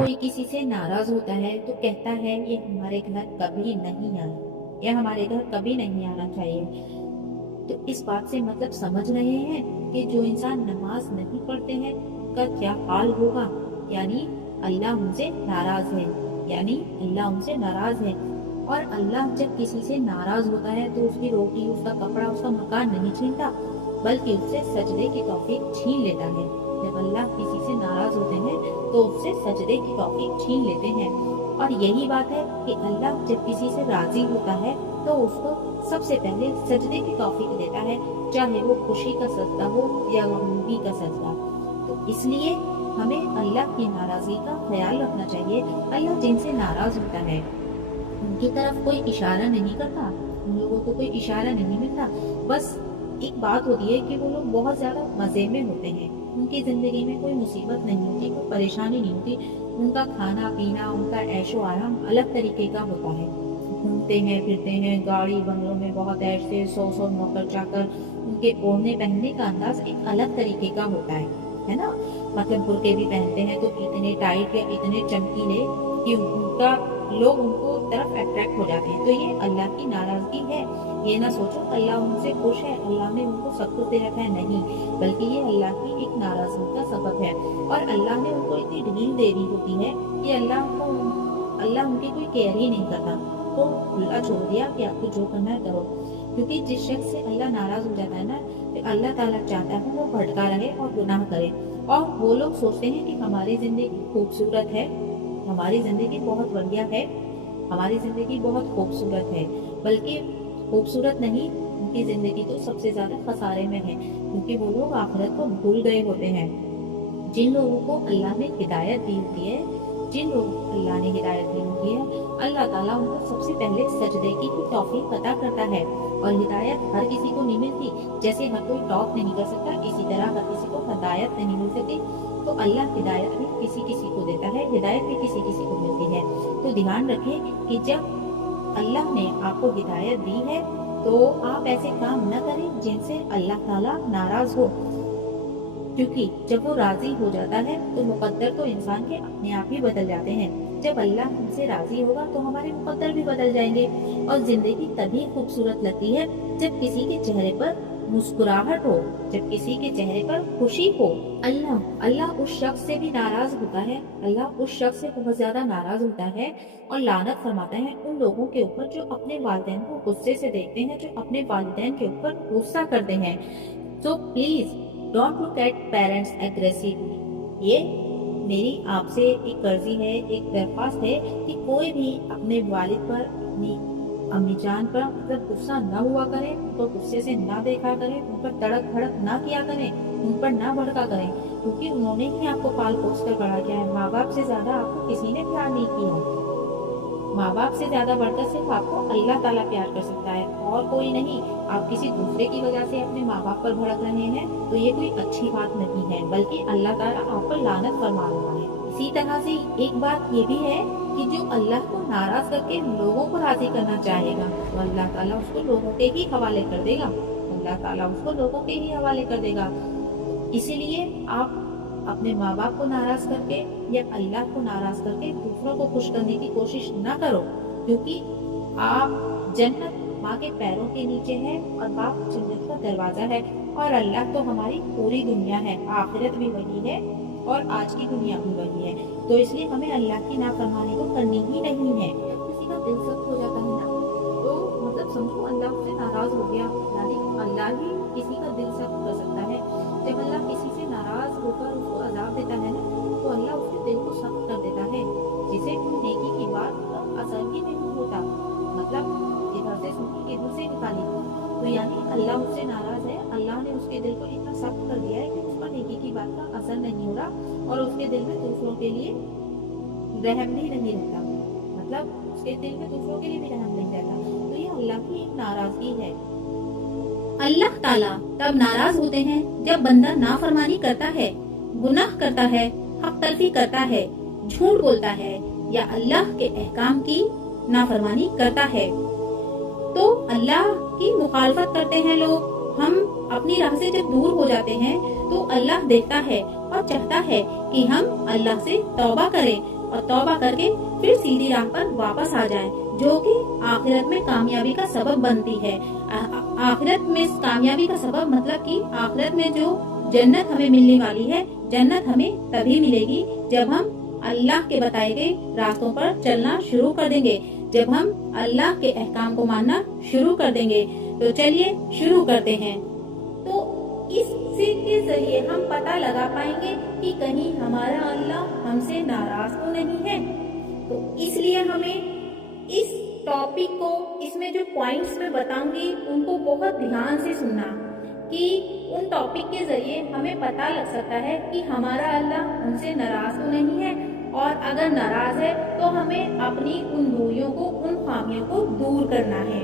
कोई किसी से नाराज होता है तो कहता है ये हमारे घर कभी नहीं आना, या हमारे घर कभी नहीं आना चाहिए। तो इस बात से मतलब समझ रहे हैं कि जो इंसान नमाज नहीं पढ़ते हैं उनका क्या हाल होगा, यानी अल्लाह उनसे नाराज है, यानी अल्लाह उनसे नाराज है। और अल्लाह जब किसी से नाराज होता है तो उसकी रोटी, उसका कपड़ा, उसका मकान नहीं छीनता, बल्कि उससे सजदे की तौफीक छीन लेता है। जब अल्लाह किसी से नाराज होते हैं तो उससे सजदे की तौफीक छीन लेते हैं। और यही बात है कि अल्लाह जब किसी से राजी होता है तो उसको सबसे पहले सजदे की तौफीक देता है, चाहे वो खुशी का सजदा हो या गमगीनी का सजदा। तो इसलिए हमें अल्लाह की नाराजगी का ख्याल रखना चाहिए। अल्लाह जिनसे नाराज होता है उनकी तरफ कोई इशारा नहीं करता, उन लोगों को कोई इशारा नहीं मिलता। बस एक बात होती है कि वो लोग बहुत ज्यादा मजे में होते हैं, उनकी जिंदगी में कोई मुसीबत नहीं होती, कोई परेशानी नहीं होती। उनका खाना पीना, उनका ऐशो आराम अलग तरीके का होता है। घूमते हैं, फिरते हैं, गाड़ी बंगलों में बहुत ऐश से 100 नौकर चाकर। उनके ओढ़ने पहनने का अंदाज एक अलग तरीके का होता है ना। मतलब बुर्के भी पहनते हैं तो इतने टाइट या इतने चमकीले कि उनका लोग उनको तरफ अट्रैक्ट हो जाते हैं। तो ये अल्लाह की नाराजगी है। ये ना सोचो अल्लाह उनसे खुश है, अल्लाह ने उनको सब कुछ दे रखा है, नहीं, बल्कि ये अल्लाह की एक नाराजगी का सबब है। और अल्लाह ने उनको इतनी ढील दे दी होती है कि अल्लाह उनकी कोई केयर ही नहीं करता, तो खुला छोड़ दिया कि आपको जो करना है करो। क्योंकि जिस शख्स से अल्लाह नाराज हो जाता है ना, तो अल्लाह ताला चाहता है वो भटका रहे और गुनाह करे। और वो लोग सोचते हैं कि हमारी जिंदगी खूबसूरत है, हमारी जिंदगी बहुत बढ़िया है, हमारी जिंदगी बहुत खूबसूरत है, बल्कि खूबसूरत नहीं, उनकी जिंदगी तो सबसे ज्यादा खसारे में है, क्योंकि वो लोग आखिरत को भूल गए होते हैं। जिन लोगों को अल्लाह ने हिदायत दी होती है, जिन लोगों को अल्लाह ने हिदायत दी होती है, अल्लाह ताला उनको सबसे पहले सजदे की तौफीक अता करता है। और हिदायत हर किसी को नहीं मिलती, जैसे हर कोई टॉप नहीं कर सकता, इसी तरह हर किसी को हिदायत नहीं मिल सकती। तो अल्लाह हिदायत भी किसी किसी को देता है, हिदायत भी किसी किसी को मिलती है। तो ध्यान रखें कि जब अल्लाह ने आपको हिदायत दी है तो आप ऐसे काम न करें जिनसे अल्लाह ताला नाराज हो, क्योंकि जब वो राजी हो जाता है तो मुकद्दर तो इंसान के अपने आप ही बदल जाते हैं। जब अल्लाह हमसे राजी होगा तो हमारे मुकद्दर भी बदल जाएंगे। और जिंदगी तभी खूबसूरत लगती है जब किसी के चेहरे पर मुस्कुराहट हो, जब किसी के चेहरे पर खुशी हो। अल्लाह उस शख्स से भी नाराज होता है, अल्लाह उस शख्स से बहुत ज्यादा नाराज होता है और लानत फरमाता है उन लोगों के ऊपर जो अपने वालिदैन को गुस्से से देखते हैं, जो अपने वालिदैन के ऊपर गुस्सा करते हैं। So please don't look at parents aggressively. ये मेरी आपसे एक अर्जी है, एक दरख्वास्त है कि कोई भी अपने वालिद पर, अपनी अम्मी जान पर मतलब गुस्सा न हुआ करें, उनको गुस्से से ना देखा करें, उन पर तड़क भड़क ना किया करें, उन पर ना भड़का करें, क्योंकि उन्होंने ही आपको पाल पोस कर बड़ा किया है। माँ बाप से ज्यादा आपको किसी ने प्यार नहीं किया। माँ बाप से ज्यादा बढ़कर सिर्फ आपको अल्लाह ताला प्यार कर सकता है और कोई नहीं। आप किसी दूसरे की वजह से अपने माँ बाप पर भड़क रहे हैं तो ये कोई अच्छी बात नहीं है, बल्कि अल्लाह ताला आप पर लानत फरमा रहा है। इसी तरह से एक बात ये भी है कि जो अल्लाह को नाराज करके लोगों को राजी करना चाहेगा तो अल्लाह ताला उसको लोगों के ही हवाले कर देगा, अल्लाह ताला उसको लोगों के ही हवाले कर देगा। इसीलिए आप अपने माँ बाप को नाराज करके या अल्लाह को नाराज करके दूसरों को खुश करने की कोशिश न करो, क्योंकि आप जन्नत माँ के पैरों के नीचे है और बाप जन्नत का दरवाजा है। और अल्लाह तो हमारी पूरी दुनिया है, आखिरत भी वही है और आज की दुनिया भी वही है। तो इसलिए हमें अल्लाह की नाफरमानी तो करनी ही नहीं है। जब किसी का दिल सख्त हो जाता है ना, तो मतलब समझो अल्लाह से नाराज हो गया, यानी अल्लाह ही किसी का दिल सख्त कर सकता है। जब अल्लाह किसी से नाराज होकर उसको अजाब देता है ना, तो अल्लाह उसके दिल को सख्त कर देता है, जिसे कोई नेकी की बात का असर ही नहीं होता। मतलब इधर से सुनी इधर से निकाली, तो यानी अल्लाह उससे नाराज है, अल्लाह ने उसके दिल को इतना सख्त कर दिया है कि उस पर नेकी की बात का असर नहीं हो रहा और उसके दिल में दूसरों के लिए रहम भी नहीं रहता। मतलब उसके दिल में दूसरों के लिए भी रहम नहीं रहता। तो ये अल्लाह की एक नाराजगी है। अल्लाह ताला तब नाराज होते हैं जब बंदा नाफरमानी करता है, गुनाह करता है, हक तलफी करता है, झूठ बोलता है या अल्लाह के अहकाम की नाफरमानी करता है। तो अल्लाह की मुखालफत करते हैं लोग, हम अपनी राह से जब दूर हो जाते हैं तो अल्लाह देखता है और चाहता है कि हम अल्लाह से तौबा करें, और तौबा करके फिर सीधी राह पर वापस आ जाएं, जो कि आखिरत में कामयाबी का सबब बनती है। आखिरत में कामयाबी का सबब मतलब कि आखिरत में जो जन्नत हमें मिलने वाली है, जन्नत हमें तभी मिलेगी जब हम अल्लाह के बताए गए रास्तों पर चलना शुरू कर देंगे, जब हम अल्लाह के अहकाम को मानना शुरू कर देंगे। तो चलिए शुरू करते हैं। तो इससे के जरिए हम पता लगा पाएंगे कि कहीं हमारा अल्लाह हमसे नाराज तो नहीं है। तो इसलिए हमें इस टॉपिक को, इसमें जो पॉइंट्स मैं बताऊंगी उनको बहुत ध्यान से सुनना, कि उन टॉपिक के जरिए हमें पता लग सकता है कि हमारा अल्लाह हमसे नाराज तो नहीं है, और अगर नाराज है तो हमें अपनी उन दूरियों को, उन खामियों को दूर करना है।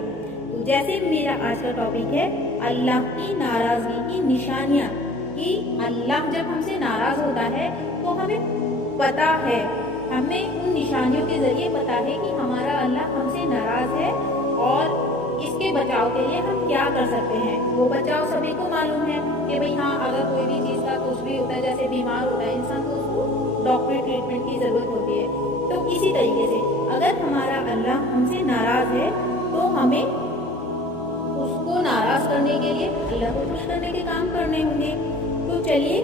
तो जैसे मेरा आज का टॉपिक है अल्लाह की नाराजगी की निशानियां, कि अल्लाह जब हमसे नाराज होता है तो हमें पता है, हमें उन निशानियों के जरिए पता है कि हमारा अल्लाह हमसे नाराज है, और इसके बचाव के लिए हम क्या कर सकते हैं। वो बचाव सभी को मालूम है कि भाई हाँ, अगर कोई भी चीज का कुछ भी होता है, जैसे बीमार होता है इंसान, तो उसको डॉक्टरी ट्रीटमेंट की जरूरत होती है। तो इसी तरीके से अगर हमारा अल्लाह हमसे नाराज है तो हमें उसको नाराज करने के लिए अल्लाह को खुश करने के काम करने होंगे। तो चलिए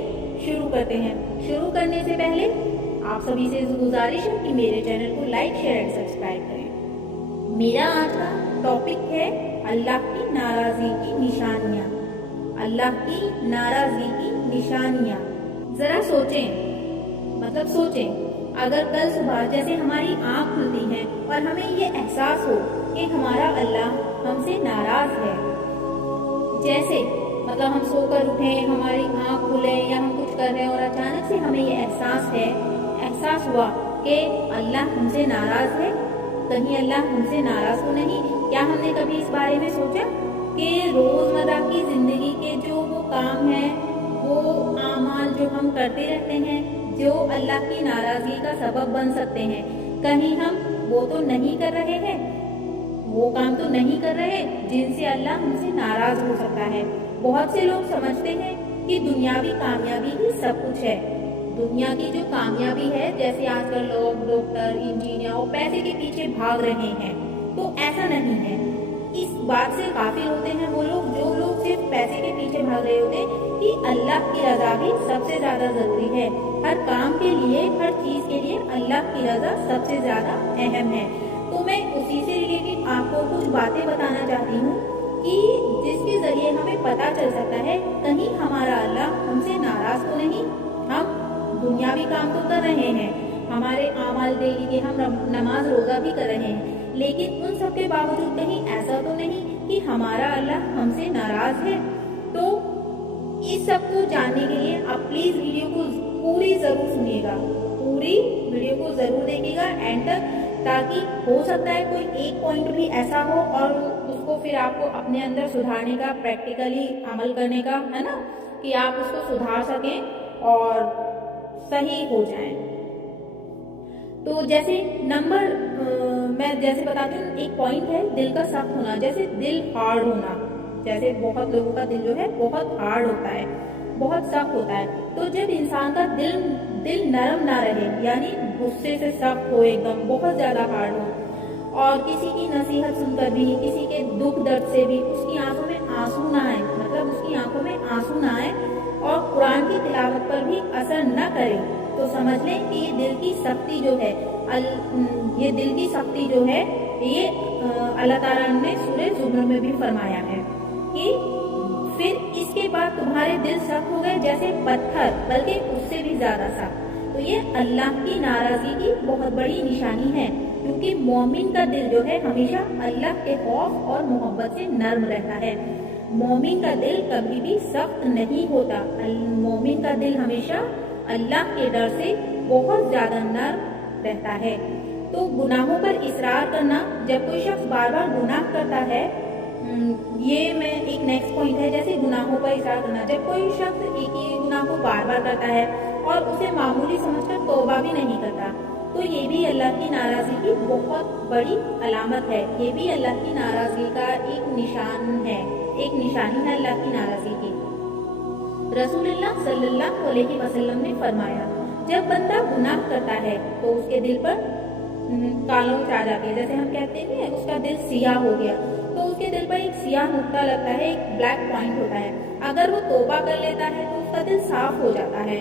शुरू करते हैं। शुरू करने से पहले आप सभी से गुजारिश है कि मेरे चैनल को लाइक, शेयर एंड सब्सक्राइब करें। मेरा आज का टॉपिक है अल्लाह की नाराजगी की निशानियां। अल्लाह की नाराजगी की निशानियां। जरा सोचें, अगर कल सुबह जैसे हमारी आँख खुलती है और हमें ये एहसास हो कि हमारा अल्लाह हमसे नाराज है, जैसे हम सोकर उठे, हमारी आँख खुले या हम कुछ कर रहे हैं और अचानक से हमें ये एहसास हुआ कि अल्लाह हमसे नाराज है, कहीं अल्लाह हमसे नाराज तो नहीं। क्या हमने कभी इस बारे में सोचा कि रोजमर्रा की जिंदगी के जो वो काम है, वो आमाल जो हम करते रहते हैं, जो अल्लाह की नाराजगी का सबब बन सकते हैं, कहीं हम वो तो नहीं कर रहे हैं, वो काम तो नहीं कर रहे जिनसे अल्लाह हमसे नाराज हो सकता है। बहुत से लोग समझते हैं कि दुनियावी कामयाबी ही सब कुछ है। दुनिया की जो कामयाबी है, जैसे आजकल लोग डॉक्टर, इंजीनियर और पैसे के पीछे भाग रहे हैं, तो ऐसा नहीं है। इस बात से काफिल होते हैं वो लोग, जो लोग सिर्फ पैसे के पीछे भाग रहे होते कि अल्लाह की रजा भी सबसे ज्यादा जरूरी है। हर काम के लिए, हर चीज के लिए अल्लाह की रजा सबसे ज्यादा अहम है। तो मैं उसी से रिलेटेड आपको कुछ बातें बताना चाहती हूँ कि जिसके जरिए हमें पता चल सकता है कहीं हमारा अल्लाह हमसे नाराज तो नहीं। हम दुनियावी काम तो कर रहे हैं, हमारे आमाल डेली के, हम नमाज रोजा भी कर रहे हैं, लेकिन उन सब के बावजूद कहीं ऐसा तो नहीं कि हमारा अल्लाह हमसे नाराज है। तो इस सब को जानने के लिए आप प्लीज वीडियो को पूरी जरूर सुनिएगा, पूरी वीडियो को जरूर देखिएगा एंड तक, ताकि हो सकता है कोई एक पॉइंट भी ऐसा हो और उसको फिर आपको अपने अंदर सुधारने का, प्रैक्टिकली अमल करने का, है ना, कि आप उसको सुधार सकें और सही हो जाएं। तो जैसे मैं जैसे बताती हूँ, एक पॉइंट है दिल का सख्त होना, जैसे दिल हार्ड होना। जैसे बहुत लोगों का दिल जो है बहुत हार्ड होता है, बहुत सख्त होता है। तो जब इंसान का दिल नरम ना रहे, यानी गुस्से से सख्त हो, एकदम बहुत ज्यादा हार्ड हो, और किसी की नसीहत सुनकर भी, किसी के दुख दर्द से भी उसकी आंखों में आंसू ना आए, उसकी आंखों में आंसू ना आए, और कुरान की तिलावत पर भी असर न करे, तो समझ लें कि ये दिल की सख्ती जो है, ये अल्लाह ताला ने सूरह ज़ुमर में भी फरमाया है कि फिर इसके बाद तुम्हारे दिल सख्त हो गए जैसे पत्थर, बल्कि उससे भी ज्यादा सख्त। तो ये अल्लाह की नाराजगी की बहुत बड़ी निशानी है, क्योंकि मोमिन का दिल जो है हमेशा अल्लाह के खौफ और मोहब्बत से नर्म रहता है। मोमिन का दिल कभी भी सख्त नहीं होता। मोमिन का दिल हमेशा अल्लाह के डर से बहुत ज्यादा नर्म रहता है। तो गुनाहों पर इसरार करना, जब कोई शख्स बार बार गुनाह करता है, ये मैं एक नेक्स्ट पॉइंट है, जैसे गुनाहों पर इसरार करना, जब कोई शख्स एक ही गुनाह को बार बार करता है और उसे मामूली समझकर तौबा भी नहीं करता, तो ये भी अल्लाह की नाराजगी की बहुत बड़ी अलामत है। ये भी अल्लाह की नाराजगी का एक निशान है, एक निशानी है अल्लाह की नाराजगी की। रसूलुल्लाह सल्लल्लाहु अलैहि वसल्लम ने फरमाया, जब बंदा गुनाह करता है तो उसके दिल पर कालोच आ जाती है, जैसे हम कहते हैं उसका दिल सियाह हो गया, तो उसके दिल पर एक सियाह नुक्ता लगता है, एक ब्लैक पॉइंट होता है। अगर वो तौबा कर लेता है तो उसका दिल साफ हो जाता है,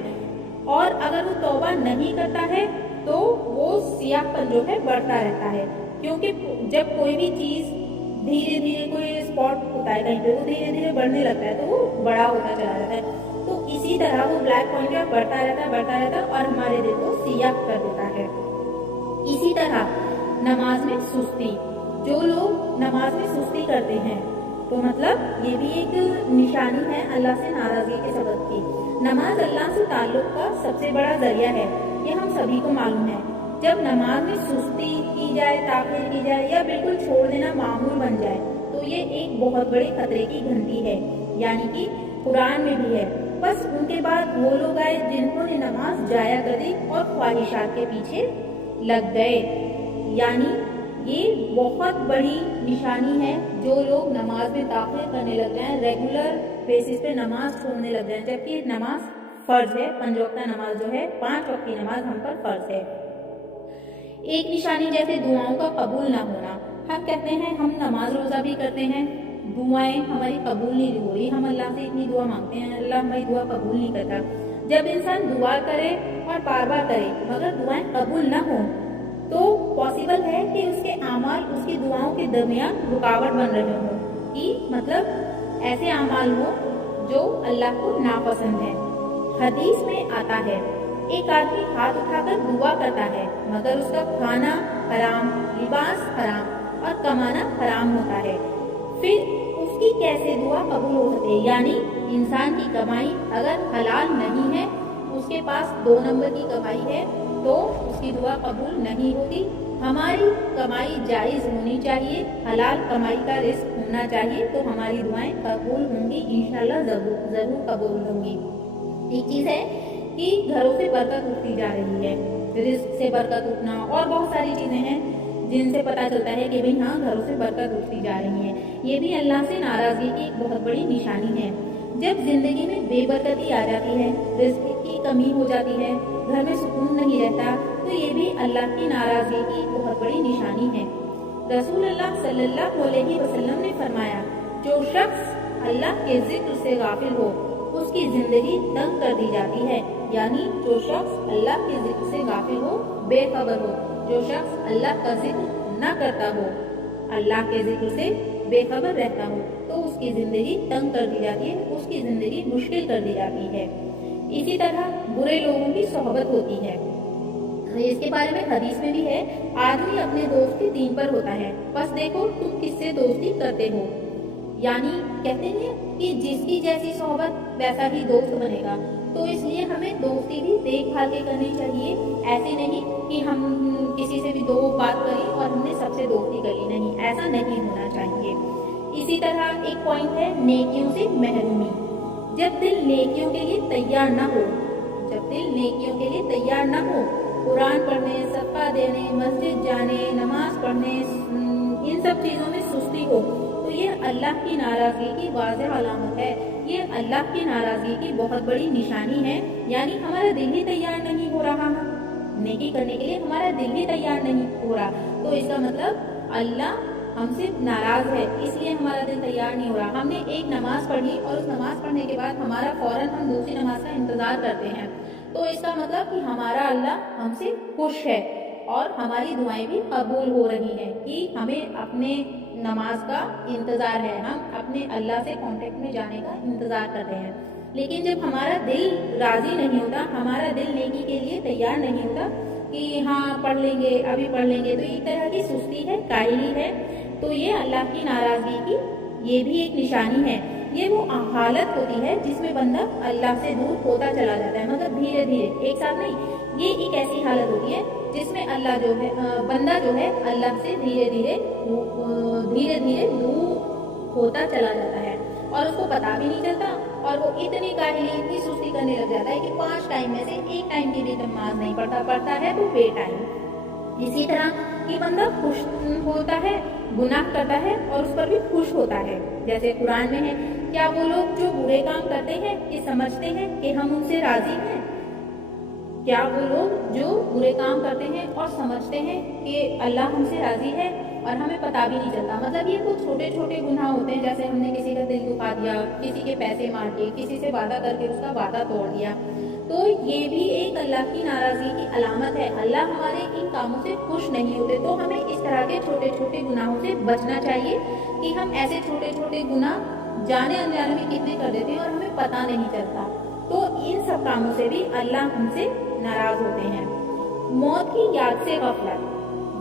और अगर वो तौबा नहीं करता है तो वो सियाहपन जो है बढ़ता रहता है। क्योंकि जब कोई भी चीज धीरे धीरे कोई स्पॉट होता है कहीं पे, वो धीरे धीरे बढ़ने लगता है तो वो बड़ा होता चला जाता है। तो इसी तरह वो ब्लैक पॉइंट बढ़ता रहता है और हमारे दिल को सियाह कर देता है। इसी तरह नमाज में सुस्ती, जो लोग नमाज में सुस्ती करते हैं तो मतलब ये भी एक निशानी है अल्लाह से नाराजगी के सबब की। नमाज अल्लाह से ताल्लुक का सबसे बड़ा जरिया है, ये हम सभी को मालूम है। जब नमाज में सुस्ती की जाए, ताखीर की जाए या बिल्कुल छोड़ देना मामूल बन जाए तो ये एक बहुत बड़े खतरे की घंटी है, यानी कि कुरान में भी है। बस उनके बाद वो लोग आए जिन्होंने नमाज जाया कर दी और ख्वाहिशात के पीछे लग गए, यानी ये बहुत बड़ी निशानी है। जो लोग नमाज में ताखीर करने लग गए, रेगुलर बेसिस पे नमाज छोड़ने लग गए, जबकि नमाज फर्ज है, 5 वक्त नमाज जो है, 5 वक्त की नमाज हम पर फर्ज है। एक निशानी जैसे दुआओं का कबूल ना होना, हम कहते हैं हम नमाज रोजा भी करते हैं, दुआएं हमारी कबूल नहीं हो रही, हम अल्लाह से इतनी दुआ मांगते हैं, अल्लाह हमारी दुआ कबूल नहीं करता। जब इंसान दुआ करे और बार बार करे मगर दुआएं कबूल ना हो तो पॉसिबल है कि उसके आमाल उसकी दुआओं के दरमियान रुकावट बन रहे हो, कि मतलब ऐसे आमाल हो जो अल्लाह को नापसंद है। हदीस में आता है एक आदमी हाथ उठाकर दुआ करता है मगर उसका खाना हराम, लिबास हराम और कमाना हराम होता है, फिर उसकी कैसे दुआ कबूल हो सकती है? यानी इंसान की कमाई अगर हलाल नहीं है, उसके पास 2 नंबर की कमाई है तो उसकी दुआ कबूल नहीं होती। हमारी कमाई जायज होनी चाहिए, हलाल कमाई का रिस्क होना चाहिए, तो हमारी दुआएं कबूल होंगी, इंशाल्लाह जरूर कबूल होंगी। एक चीज है कि घरों से बरकत उठती जा रही है, रिस्क से बरकत उठना और बहुत सारी चीजें हैं जिनसे पता चलता है कि भाई हाँ घरों से बरकत उठती जा रही है। ये भी अल्लाह से नाराजगी की एक बहुत बड़ी निशानी है। जब जिंदगी में बेबरकती आ जाती है, रिस्क की कमी हो जाती है, घर में सुकून नहीं रहता, तो ये भी अल्लाह की नाराजगी की बहुत बड़ी निशानी है। रसूलुल्लाह सल्लल्लाहु अलैहि वसल्लम ने फरमाया, जो शख्स अल्लाह के जिक्र से गाफिल हो उसकी जिंदगी तंग कर दी जाती है। यानी जो शख्स अल्लाह के जिक्र से गाफिल हो, बेखबर हो, जो शख्स अल्लाह का जिक्र न करता हो, अल्लाह के जिक्र से बेखबर रहता हो, तो उसकी जिंदगी तंग कर दी जाती है, उसकी जिंदगी मुश्किल कर दी जाती है। इसी तरह बुरे लोगों की सोहबत होती है, इसके बारे में हदीस में भी है, आदमी अपने दोस्त के दीन पर होता है, बस देखो तुम किससे दोस्ती करते हो। यानी कहते हैं कि जिसकी जैसी सोहबत वैसा ही दोस्त बनेगा, तो इसलिए हमें दोस्ती भी देखभाल के करनी चाहिए। ऐसे नहीं कि हम किसी से भी 2 बात करी और हमने सबसे दोस्ती कर ली, नहीं, ऐसा नहीं होना चाहिए। इसी तरह एक पॉइंट है नेकियों से महरूमी। जब दिल नेकियों के लिए तैयार न हो, जब दिल नेकियों के लिए तैयार न हो, कुरान पढ़ने, सदका देने, मस्जिद जाने, नमाज पढ़ने, इन सब चीजों में सुस्ती हो, तो ये अल्लाह की नाराजगी की वाज़ेह अलामत है, ये अल्लाह की नाराजगी की बहुत बड़ी निशानी है। यानी हमारा दिल ही तैयार नहीं हो रहा है नेकी करने के लिए, हमारा दिल ही तैयार नहीं हो रहा, तो इसका मतलब अल्लाह हमसे नाराज है, इसलिए हमारा दिल तैयार नहीं हो रहा। हमने एक नमाज पढ़ी और उस नमाज पढ़ने के बाद हमारा फौरन हम दूसरी नमाज का इंतजार करते हैं, तो इसका मतलब कि हमारा अल्लाह हमसे खुश है और हमारी दुआएं भी कबूल हो रही हैं, कि हमें अपने नमाज का इंतजार है, हम अपने अल्लाह से कांटेक्ट में जाने का इंतजार कर रहे हैं। लेकिन जब हमारा दिल राजी नहीं होता, हमारा दिल नेकी के लिए तैयार नहीं होता कि हाँ पढ़ लेंगे, अभी पढ़ लेंगे, तो एक तरह की सुस्ती है, कायली है, तो ये अल्लाह की नाराजगी की ये भी एक निशानी है। ये वो हालत होती है जिसमें बंदा अल्लाह से दूर होता चला जाता है, मतलब धीरे धीरे, एक साथ नहीं, ये एक ऐसी हालत होती है जिसमें अल्लाह जो है बंदा जो है अल्लाह से धीरे धीरे दूर होता चला जाता है और उसको पता भी नहीं चलता, और वो इतनी काहिली, इतनी सुस्ती करने लग जाता है कि 5 टाइम में से 1 टाइम की भी नमाज नहीं पढ़ता है तो बेटाइम। इसी तरह कि बंदा खुश होता है, गुनाह करता है और उस पर भी खुश होता है। जैसे कुरान में है, क्या वो लोग जो बुरे काम करते हैं ये समझते हैं कि हम उनसे राजी हैं? کیا وہ لوگ جو برے کام کرتے ہیں اور سمجھتے ہیں کہ اللہ ہم سے راضی ہے اور ہمیں پتہ بھی نہیں چلتا، مطلب یہ کچھ چھوٹے چھوٹے گناہ ہوتے ہیں، جیسے ہم نے کسی کا دل دکھا دیا، کسی کے پیسے مار کے، کسی سے وعدہ کر کے اس کا وعدہ توڑ دیا، تو یہ بھی ایک اللہ کی ناراضگی کی علامت ہے۔ اللہ ہمارے ان کاموں سے خوش نہیں ہوتے، تو ہمیں اس طرح کے چھوٹے چھوٹے گناہوں سے بچنا چاہیے کہ ہم ایسے چھوٹے چھوٹے گناہ جانے انجانے میں کتنے کر دیتے ہیں اور ہمیں پتہ نہیں چلتا، تو ان سب کاموں سے بھی اللہ ہم سے ناراض ہوتے ہیں۔ موت کی یاد سے غفلت،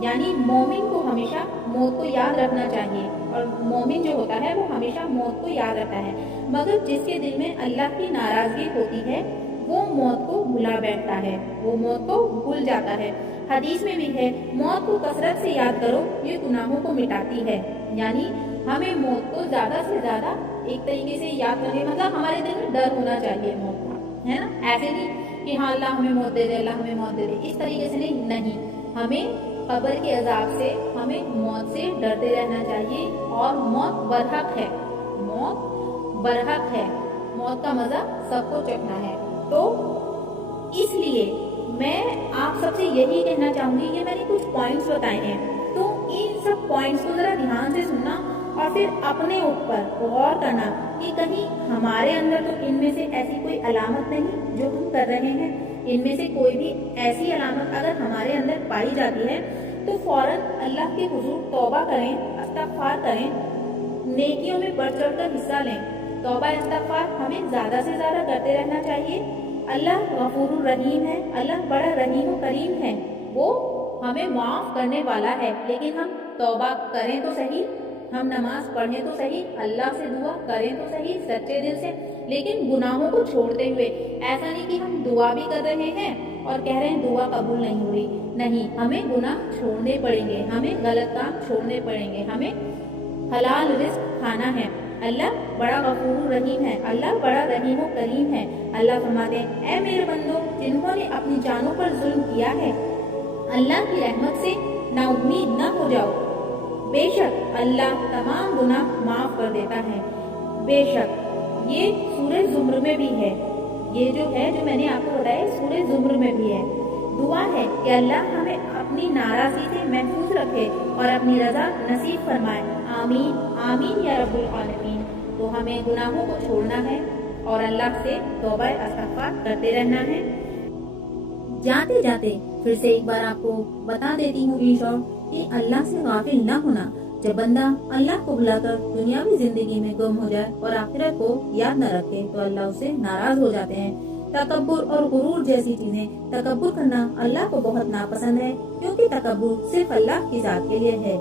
یعنی مومن کو ہمیشہ موت کو یاد رکھنا چاہیے، اور مومن جو ہوتا ہے وہ ہمیشہ موت کو یاد رکھتا ہے، مگر جس کے دل میں اللہ کی ناراضگی ہوتی ہے وہ موت کو بھلا بیٹھتا ہے، وہ موت کو بھول جاتا ہے۔ حدیث میں بھی ہے، موت کو کثرت سے یاد کرو، یہ گناہوں کو مٹاتی ہے، یعنی ہمیں موت کو زیادہ سے زیادہ ایک طریقے سے یاد کریں، مطلب ہمارے دل میں ڈر ہونا چاہیے موت کا، ہے نا؟ ایسے نہیں کہ ہاں اللہ ہمیں موت دے دے، اللہ ہمیں موت دے دے، اس طریقے سے نہیں، ہمیں قبر کے عذاب سے، ہمیں موت سے ڈرتے رہنا چاہیے، اور موت برحق ہے، موت برحق ہے، موت کا مزہ سب کو چکھنا ہے۔ تو اس لیے میں آپ سب سے یہی کہنا چاہوں گی، یہ میں نے کچھ پوائنٹس بتائے ہیں، تو ان سب پوائنٹس کو ذرا دھیان سے سننا اور پھر اپنے اوپر غور کرنا کہ کہیں ہمارے اندر تو ان میں سے ایسی کوئی علامت نہیں جو ہم کر رہے ہیں، ان میں سے کوئی بھی ایسی علامت اگر ہمارے اندر پائی جاتی ہے تو فوراً اللہ کے حضور توبہ کریں، استغفار کریں، نیکیوں میں بڑھ چڑھ کر حصہ لیں۔ توبہ استغفار ہمیں زیادہ سے زیادہ کرتے رہنا چاہیے۔ اللہ غفور الرحیم ہے، اللہ بڑا رحیم و کریم ہے، وہ ہمیں معاف کرنے والا ہے، لیکن ہم توبہ کریں تو صحیح، ہم نماز پڑھیں تو صحیح، اللہ سے دعا کریں تو صحیح سچے دل سے، لیکن گناہوں کو چھوڑتے ہوئے۔ ایسا نہیں کہ ہم دعا بھی کر رہے ہیں اور کہہ رہے ہیں دعا قبول نہیں ہو رہی، نہیں، ہمیں گناہ چھوڑنے پڑیں گے، ہمیں غلط کام چھوڑنے پڑیں گے، ہمیں حلال رزق کھانا ہے۔ اللہ بڑا غفور رحیم ہے، اللہ بڑا رحیم و کریم ہے۔ اللہ فرماتے ہیں، اے میرے بندو جنہوں نے اپنی جانوں پر ظلم کیا ہے، اللہ کی رحمت سے نا امید نہ ہو جاؤ، بے شک اللہ تمام گناہ معاف کر دیتا ہے۔ بے شک یہ سورہ زمر میں بھی ہے، یہ جو ہے جو میں نے آپ کو بتایا سورہ زمر میں بھی ہے۔ دعا ہے کہ اللہ ہمیں اپنی ناراضی سے محفوظ رکھے اور اپنی رضا نصیب فرمائے، آمین آمین یا رب العالمین۔ تو ہمیں گناہوں کو چھوڑنا ہے اور اللہ سے توبہ استغفار کرتے رہنا ہے۔ جاتے جاتے پھر سے ایک بار آپ کو بتا دیتی ہوں ایشور کہ اللہ سے غافل نہ ہونا۔ جب بندہ اللہ کو بھلا کر دنیاوی زندگی میں گم ہو جائے اور آخرت کو یاد نہ رکھے تو اللہ اس سے ناراض ہو جاتے ہیں۔ تکبر اور غرور جیسی چیزیں، تکبر کرنا اللہ کو بہت ناپسند ہے، کیونکہ تکبر صرف اللہ کی ذات کے لیے ہے۔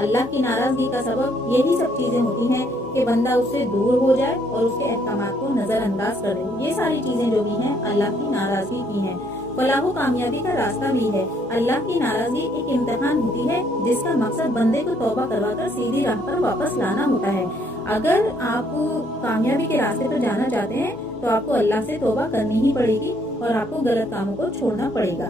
اللہ کی ناراضگی کا سبب یہی سب چیزیں ہوتی ہیں کہ بندہ اس سے دور ہو جائے اور اس کے احکامات کو نظر انداز کر دے۔ یہ ساری چیزیں جو بھی ہیں اللہ کی ناراضگی کی ہیں۔ فلاح و کامیابی کا راستہ بھی ہے۔ اللہ کی ناراضگی ایک امتحان ہوتی ہے جس کا مقصد بندے کو توبہ کروا کر سیدھی راہ پر واپس لانا ہوتا ہے۔ اگر آپ کامیابی کے راستے پر جانا چاہتے ہیں تو آپ کو اللہ سے توبہ کرنی ہی پڑے گی اور آپ کو غلط کاموں کو چھوڑنا پڑے گا۔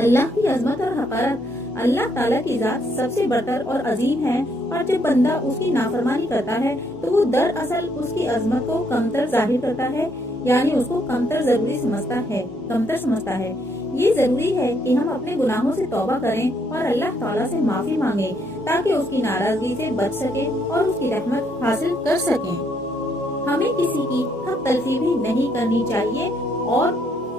اللہ کی عظمت اور حقارت، اللہ تعالیٰ کی ذات سب سے برتر اور عظیم ہے، اور جب بندہ اس کی نافرمانی کرتا ہے تو وہ دراصل اس کی عظمت کو کمتر ظاہر کرتا ہے، یعنی اس کو کمتر سمجھتا ہے۔ یہ ضروری ہے کہ ہم اپنے گناہوں سے توبہ کریں اور اللہ تعالیٰ سے معافی مانگیں تاکہ اس کی ناراضگی سے بچ سکیں اور اس کی رحمت حاصل کر سکیں۔ ہمیں کسی کی حق تلفی بھی نہیں کرنی چاہیے اور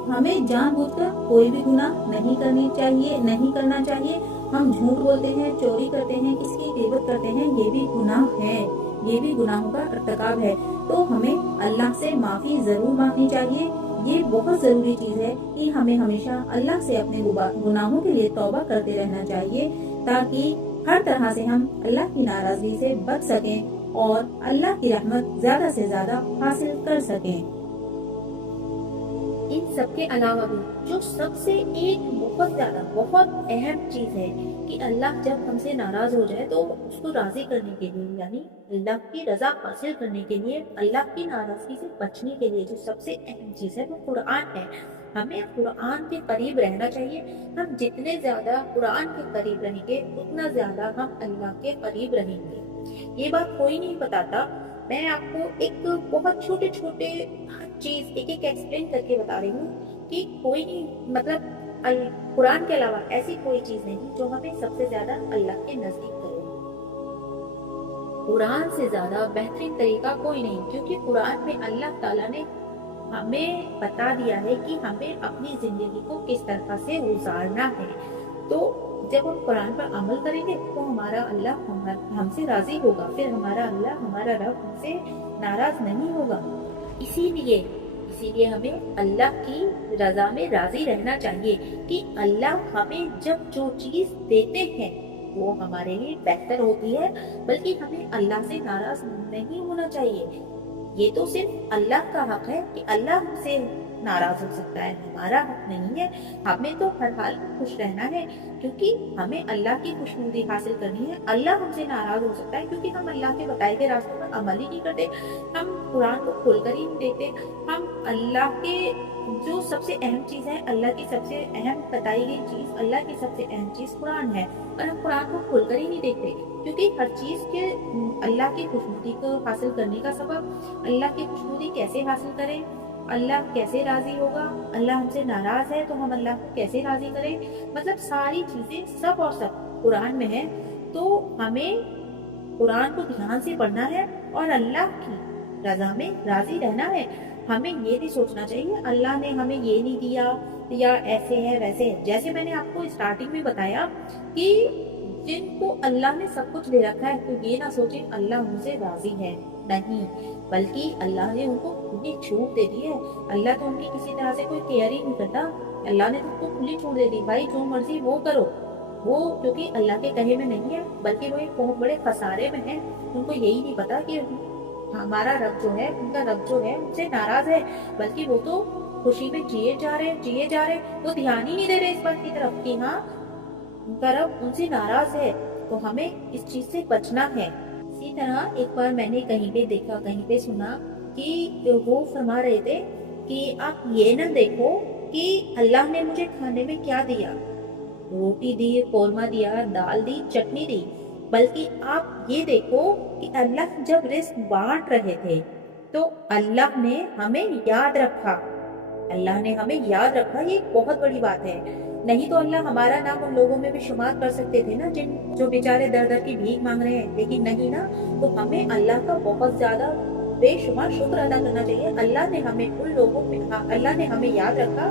ہمیں جان بوجھ کر کوئی بھی گناہ نہیں کرنا چاہیے۔ ہم جھوٹ بولتے ہیں، چوری کرتے ہیں، کسی کی غیبت کرتے ہیں، یہ بھی گناہ ہے، یہ بھی گناہوں کا ارتکاب ہے۔ تو ہمیں اللہ سے معافی ضرور مانگنی چاہیے۔ یہ بہت ضروری چیز ہے کہ ہمیں ہمیشہ اللہ سے اپنے گناہوں کے لیے توبہ کرتے رہنا چاہیے تاکہ ہر طرح سے ہم اللہ کی ناراضگی سے بچ سکیں اور اللہ کی رحمت زیادہ سے زیادہ حاصل کر سکیں۔ ان سب کے علاوہ بھی جو سب سے ایک بہت اہم چیز ہے کہ اللہ جب ہم سے ناراض ہو جائے تو اس کو راضی کرنے کے لیے، یعنی اللہ کی رضا حاصل کرنے کے لیے، اللہ کی ناراضگی سے بچنے کے لیے جو سب سے اہم چیز ہے وہ قرآن ہے۔ ہمیں قرآن کے قریب رہنا چاہیے۔ ہم جتنے زیادہ قرآن کے قریب رہیں گے اتنا زیادہ ہم اللہ کے قریب رہیں گے۔ یہ بات کوئی نہیں بتاتا، میں آپ کو ایک بہت چھوٹے ہر چیز ایک ایکسپلین کر کے بتا رہی ہوں कि कोई नहीं, मतलब कुरान के अलावा ऐसी कोई चीज नहीं जो हमें सबसे ज्यादा अल्लाह के नजदीक करे। कुरान से ज्यादा बेहतरीन तरीका कोई नहीं, क्योंकि कुरान में अल्लाह ताला ने हमें बता दिया है कि हमें अपनी जिंदगी को किस तरह से गुजारना है। तो जब हम कुरान पर अमल करेंगे तो हमारा अल्लाह हमसे राजी होगा, फिर हमारा अल्लाह, हमारा रब हमसे नाराज नहीं होगा। इसीलिए हमें अल्लाह की रजा में राजी रहना चाहिए कि अल्लाह हमें जब जो चीज देते हैं वो हमारे लिए बेहतर होती है, बल्कि हमें अल्लाह से नाराज नहीं होना चाहिए। ये तो सिर्फ अल्लाह का हक है कि अल्लाह हमसे नाराज हो सकता है, हमारा हक नहीं है। हमें तो हर हाल में खुश रहना है, क्योंकि हमें अल्लाह की खुशनुदी हासिल करनी है। अल्लाह हमसे नाराज हो सकता है क्योंकि हम अल्लाह के बताए गए रास्तों पर अमल ही नहीं करते, हम कुरान को खोलकर ही नहीं देखते, हम अल्लाह के जो सबसे अहम चीज है, अल्लाह की सबसे अहम बताई गई चीज, अल्लाह की सबसे अहम चीज कुरान है, और हम कुरान को खोलकर ही नहीं देखते। क्योंकि हर चीज के अल्लाह की खुशनुदी को हासिल करने का सबब, अल्लाह की खुशनुदी कैसे हासिल करें, अल्लाह कैसे राजी होगा, अल्लाह हमसे नाराज है तो हम अल्लाह को कैसे राजी करें, मतलब सारी चीजें सब और सब कुरान में है। तो हमें कुरान को ध्यान से पढ़ना है और अल्लाह की रजा में राजी रहना है। हमें ये नहीं सोचना चाहिए अल्लाह ने हमें ये नहीं दिया या ऐसे है वैसे है। जैसे मैंने आपको स्टार्टिंग में बताया कि जिनको अल्लाह ने सब कुछ दे रखा है तो ये ना सोचे अल्लाह उनसे राजी है, नहीं, बल्कि अल्लाह ने उनको खुली छूट दे दी है। अल्लाह तो उनकी किसी तरह से कोई केयर ही नहीं करता, अल्लाह ने तो उनको खुली छूट दे दी, भाई जो मर्जी वो करो। वो क्योंकि अल्लाह के कहे में नहीं है, बल्कि वो एक बहुत बड़े खसारे में है। उनको यही नहीं पता कि हमारा रब जो है, उनका रब जो है उनसे नाराज है, बल्कि वो तो खुशी में जिए जा रहे, वो ध्यान ही नहीं दे रहे इस बात की तरफ कि हाँ उनका रब उनसे नाराज है। तो हमें इस चीज से बचना है। इसी तरह एक बार मैंने कहीं पे देखा, कहीं पे सुना कि वो फरमा रहे थे कि आप ये न देखो कि अल्लाह ने मुझे खाने में क्या दिया, रोटी दी, कोरमा दिया, दाल दी, चटनी दी, बल्कि आप ये देखो कि अल्लाह जब रिस्क बांट रहे थे तो अल्लाह ने हमें याद रखा। अल्लाह ने हमें याद रखा, ये बहुत बड़ी बात है। नहीं तो अल्लाह हमारा नाम उन लोगों में भी शुमार कर सकते थे ना जो बेचारे दर दर की भीख मांग रहे हैं, लेकिन नहीं ना। तो हमें अल्लाह का बहुत ज्यादा बेशुमार शुक्र अदा करना चाहिए। अल्लाह ने हमें उन लोगों में, अल्लाह ने हमें याद रखा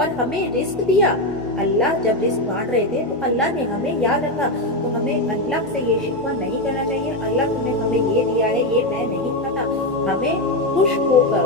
और हमें रिस्क दिया। अल्लाह जब रिस्क बांट रहे थे तो अल्लाह ने हमें याद रखा। तो हमें अल्लाह से ये शिकवा नहीं करना चाहिए, अल्लाह तुमने हमें ये दिया है, ये मैं नहीं खाता। हमें खुश होकर,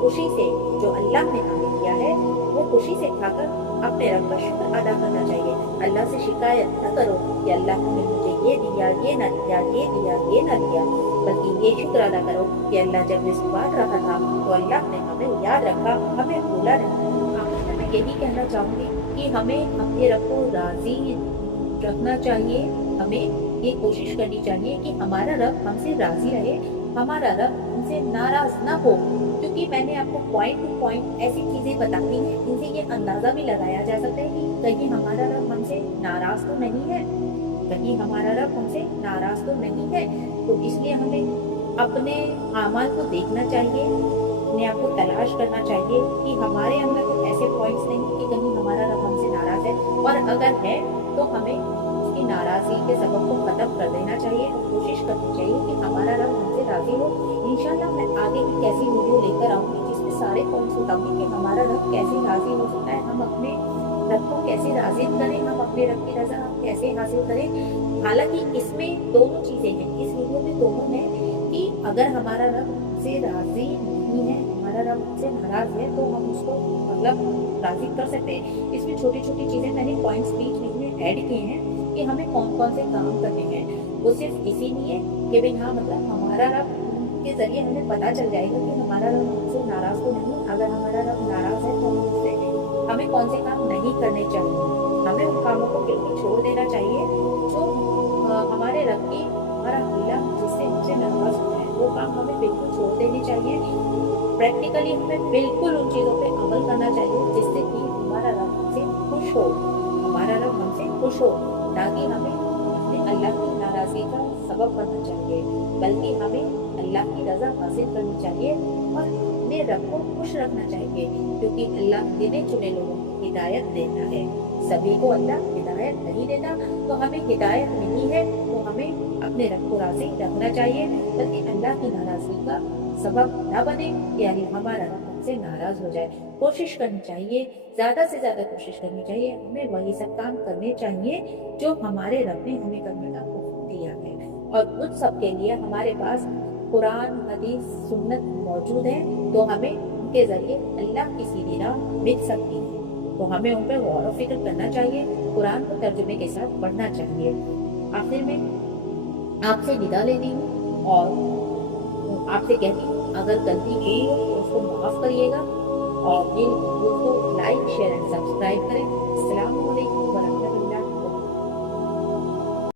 खुशी से जो अल्लाह ने हमें दिया है वो खुशी से खाकर अपने रब का शुक्र अदा करना चाहिए। अल्लाह से शिकायत न करो कि अल्लाह ने मुझे ये दिया, ये न दिया, ये दिया, ये न दिया, बल्कि ये शुक्र अदा करो कि अल्लाह जब रिस्क बांट रहा था तो अल्लाह ने हमें याद रखा, हमें भूला नहीं। आखिर में मैं यही कहना चाहूंगी कि हमें अपने रब को राजी रखना चाहिए। हमें ये कोशिश करनी चाहिए कि हमारा रब हमसे राजी रहे, हमारा रब हमसे नाराज ना हो। क्योंकि मैंने आपको पॉइंट टू पॉइंट ऐसी चीजें बताती हैं, इनसे ये अंदाजा भी लगाया जा सकता है कि कहीं हमारा रब हमसे नाराज तो नहीं है, कहीं हमारा रब हमसे नाराज तो नहीं है। तो इसलिए हमें अपने अमाल को देखना चाहिए, अपने आप को तलाश करना चाहिए कि हमारे अंदर तो ऐसे पॉइंट्स नहीं कि कहीं हमारा रब हमसे नाराज है, और अगर है तो हमें उसकी नाराजगी के सबब को खत्म कर देना चाहिए और कोशिश करनी चाहिए कि हमारा रब हमसे राजी हो। इंशाल्लाह मैं आगे की कैसी वीडियो लेकर आऊंगी जिसमें सारे पॉइंट्स बताऊंगी कि हमारा रब कैसे राजी हो सकता है, हम अपने रब को कैसे राजी करें, हम अपने रब की रजा कैसे हासिल करें। हालांकि इसमें दोनों चीजें हैं, इस वीडियो में दोनों है कि अगर हमारा रब से राजी नहीं है, हमारा रब से नाराज है, तो हम उसको मतलब राजी कर सकते हैं। इसमें छोटी छोटी चीजें मैंने पॉइंट्स बीच में ऐड किए हैं कि हमें कौन कौन से काम करने हैं। वो सिर्फ इसीलिए कि भाई हाँ मतलब हमारा रब के जरिए हमें पता चल जाएगा कि हमारा रब हमसे नाराज तो नहीं। अगर हमारा रब नाराज है तो हमें कौन से काम नहीं करने चाहिए, हमें उन कामों को बिल्कुल छोड़ देना चाहिए जो हमारे रब की, हमारा अल्लाह जिससे हमसे नाराज होता है, वो काम हमें बिल्कुल छोड़ देने चाहिए। प्रैक्टिकली हमें बिल्कुल उन चीजों पे अमल करना चाहिए जिससे कि हमारा रब हमसे खुश हो, हमारा रब हमसे खुश हो, ना कि हमें अपने अल्लाह की नाराजगी का सबब बनना चाहिए, बल्कि हमें अल्लाह की रजा हासिल करनी चाहिए और اپنے رب کو خوش رکھنا چاہیے، کیونکہ اللہ گنے چنے لوگوں کو ہدایت دیتا ہے، سبھی کو اللہ ہدایت نہیں دیتا۔ تو ہمیں ہدایت ملی ہے تو ہمیں اپنے رب کو راضی رکھنا چاہیے، بلکہ اللہ کی ناراضگی کا سبب نہ بنے، یعنی ہمارا رب ہم سے ناراض ہو جائے۔ کوشش کرنی چاہیے، زیادہ سے زیادہ کوشش کرنی چاہیے، ہمیں وہی سب کام کرنے چاہیے جو ہمارے رب نے ہمیں کرنے کا حکم دیا ہے، اور ان سب کے لیے ہمارے پاس قرآن، حدیث، سنت موجود ہے، تو ہمیں ان کے ذریعے اللہ کی سیدھی راہ مل سکتی ہے، تو ہمیں ان پہ غور و فکر کرنا چاہیے، قرآن کو ترجمے کے ساتھ پڑھنا چاہیے۔ آخر میں آپ سے ودا لیتی ہوں اور آپ سے کہتی ہوں اگر غلطی ہوئی ہو تو اس کو معاف کریے گا، اور یہ ویڈیو کو لائک، شیئر اینڈ سبسکرائب کریں۔ السلام علیکم۔